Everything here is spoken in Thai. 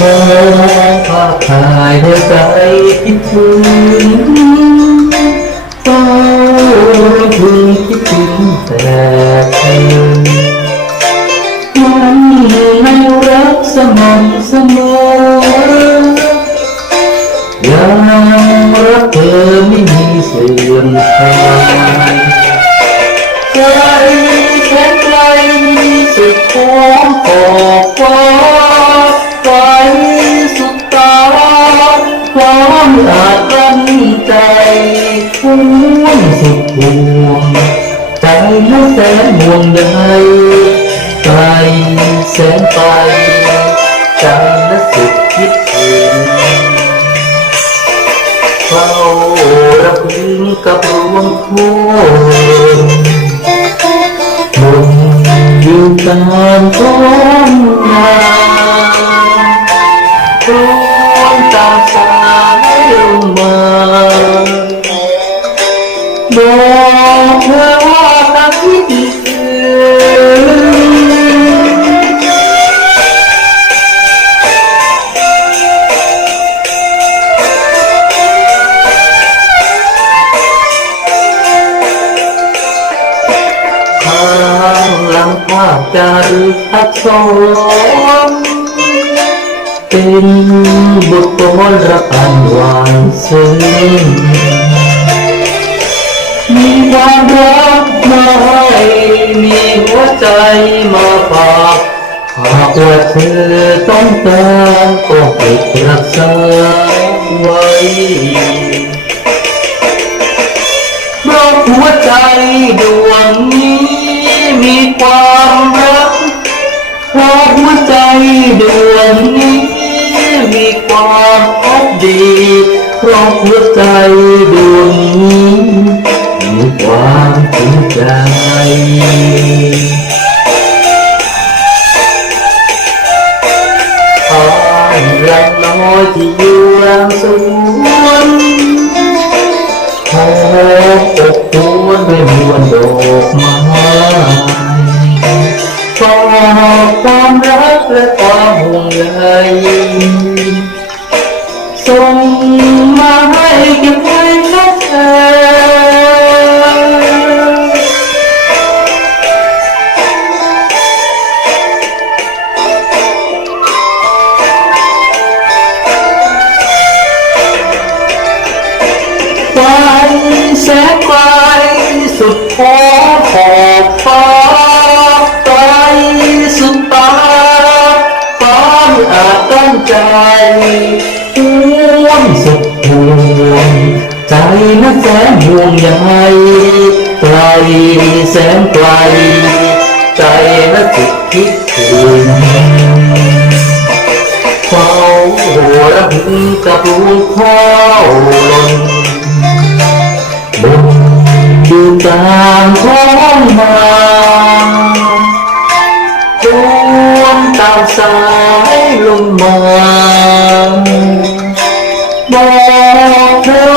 มองภาพถ่ายหัวใจคิดถึงเฝ้าพึงคิดถึงแต่เธอมันในรักสม่ำเสมอยังรักเธอไม่มีเสื่อมคลายไกลแค่ไกลสุดของ ความอาจกั้นใจทุ่นสุดห่วงใจนั้แสนห่วงใยไกลแสนไปใจนั้นสุดคิดถึงเฝ้ารับลึงกับรวงโทษลงอยู่ตามท้องนา จารึกอักษรเป็นบทกลระพันหวานซึ้ง มี ความรักมาให้มีหัวใจมาฝากหากว่าเธอต้องการก็เก็บรักษาไว้เพราะหัวใจดวงนี้มีความรักเพราะหัวใจดวงนี้มีความพักดีเพราะหัวใจดวงนี้ ความจริงใจทางรักน้อยที่อยู่หลังสวนหอบอกตวนด้วยมวลดอกไม้ขอความรักและความห่วงใยส่งมาให้เก็ สุดขอขอบฟ้าไกลสุดตาฟ้าไม่อาจตั้งใจห่วงสุดห่วงใจนั้นแสนห่วงใยไกลแสนไกล ใจนั้นสุดคิดถึงเฝ้าระหึงกับลุงพ่อหล่น จางของมาจวนตามสายลงมาบอกเธอ